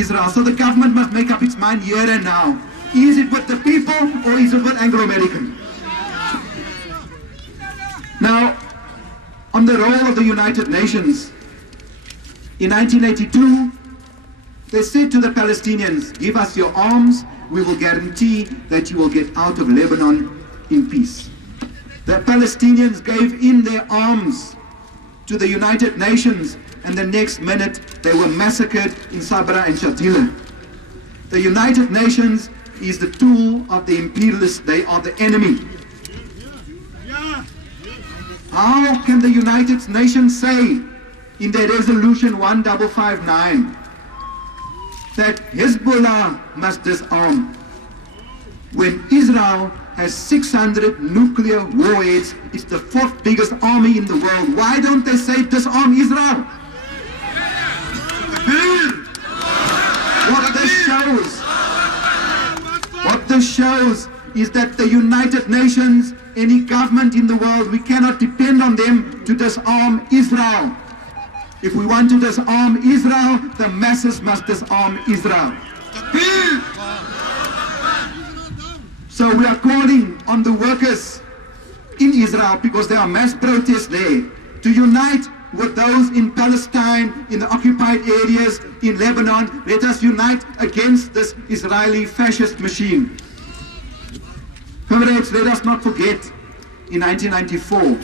Israel. So the government must make up its mind here and now. Is it with the people or is it with Anglo-American? Now, on the role of the United Nations, in 1982, they said to the Palestinians, give us your arms, we will guarantee that you will get out of Lebanon in peace. The Palestinians gave in their arms to the United Nations, and the next minute they were massacred in Sabra and Shatila. The United Nations is the tool of the imperialists. They are the enemy. How can the United Nations say in their resolution 1559 that Hezbollah must disarm when Israel has 600 nuclear warheads? It's the fourth biggest army in the world. Why don't they say disarm Israel? What this shows is that the United Nations, any government in the world, we cannot depend on them to disarm Israel. If we want to disarm Israel, the masses must disarm Israel. So we are calling on the workers in Israel, because there are mass protests there, to unite with those in Palestine, in the occupied areas, in Lebanon. Let us unite against this Israeli fascist machine. Comrades, let us not forget, in 1994,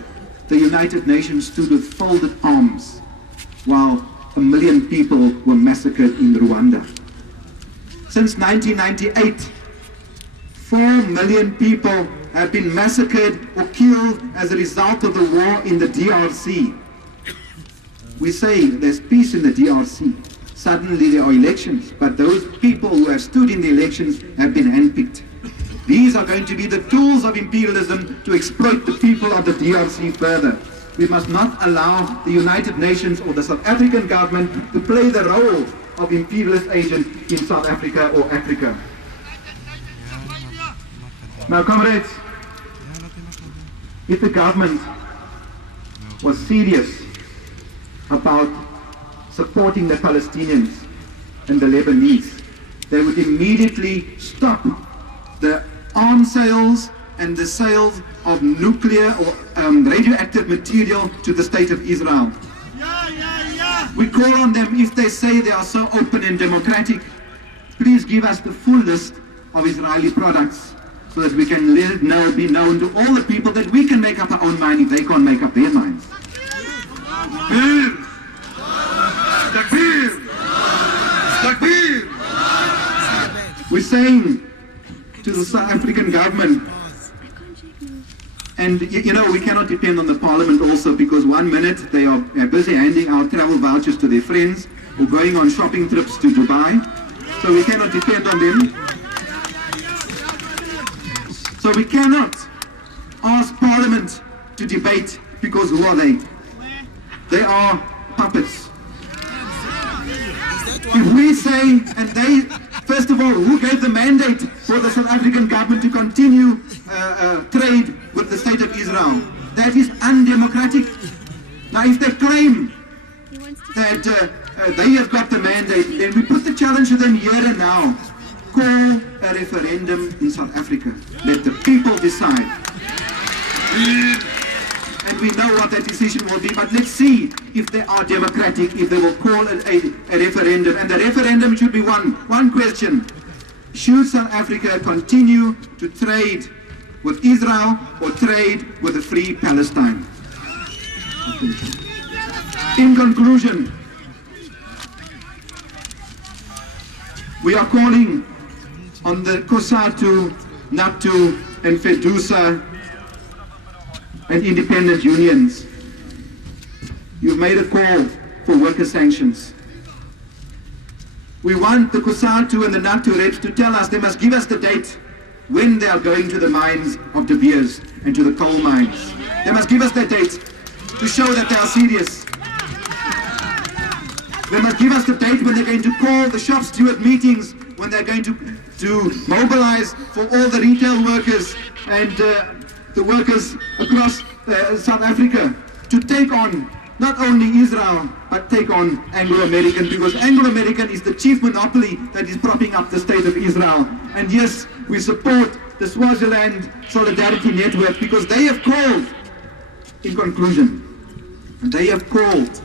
the United Nations stood with folded arms while 1 million people were massacred in Rwanda. Since 1998, 4 million people have been massacred or killed as a result of the war in the DRC. We say there's peace in the DRC. Suddenly there are elections, but those people who have stood in the elections have been handpicked. These are going to be the tools of imperialism to exploit the people of the DRC further. We must not allow the United Nations or the South African government to play the role of imperialist agent in South Africa or Africa. Now, comrades, if the government was serious about supporting the Palestinians and the Lebanese, they would immediately stop the arms sales and the sales of nuclear or radioactive material to the state of Israel. We call on them, if they say they are so open and democratic, please give us the full list of Israeli products so that we can let it be known to all the people that we can make up our own mind if they can't make up their minds. We're saying to the South African government, and you know, we cannot depend on the parliament also, because one minute they are busy handing out travel vouchers to their friends or going on shopping trips to Dubai, so we cannot depend on them. So we cannot ask parliament to debate, because who are they? They are puppets. If we say, and they, first of all, who gave the mandate for the South African government to continue trade with the state of Israel? That is undemocratic. Now, if they claim that they have got the mandate, then we put the challenge to them here and now. Call a referendum in South Africa. Let the people decide. And we know what that decision will be, but let's see if they are democratic, if they will call a referendum. And the referendum should be one question. Should South Africa continue to trade with Israel or trade with a free Palestine? In conclusion, we are calling on the COSATU, NATU and FEDUSA and independent unions. You've made a call for worker sanctions. We want the COSATU and the NATU reps to tell us, they must give us the date when they are going to the mines of De Beers and to the coal mines. They must give us that date to show that they are serious. They must give us the date when they're going to call the shop steward meetings, when they're going to mobilize for all the retail workers and the workers across South Africa to take on not only Israel, but take on Anglo-American, because Anglo-American is the chief monopoly that is propping up the state of Israel. And yes, we support the Swaziland Solidarity Network because they have called, in conclusion, they have called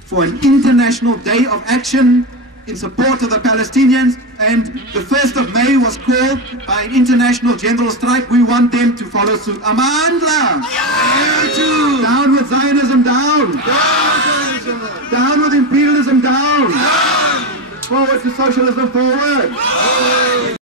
for an international day of action in support of the Palestinians, and the 1st of May was called by an international general strike. We want them to follow suit. Amandla! Down with Zionism, down! Down with imperialism, down! Forward to socialism, forward!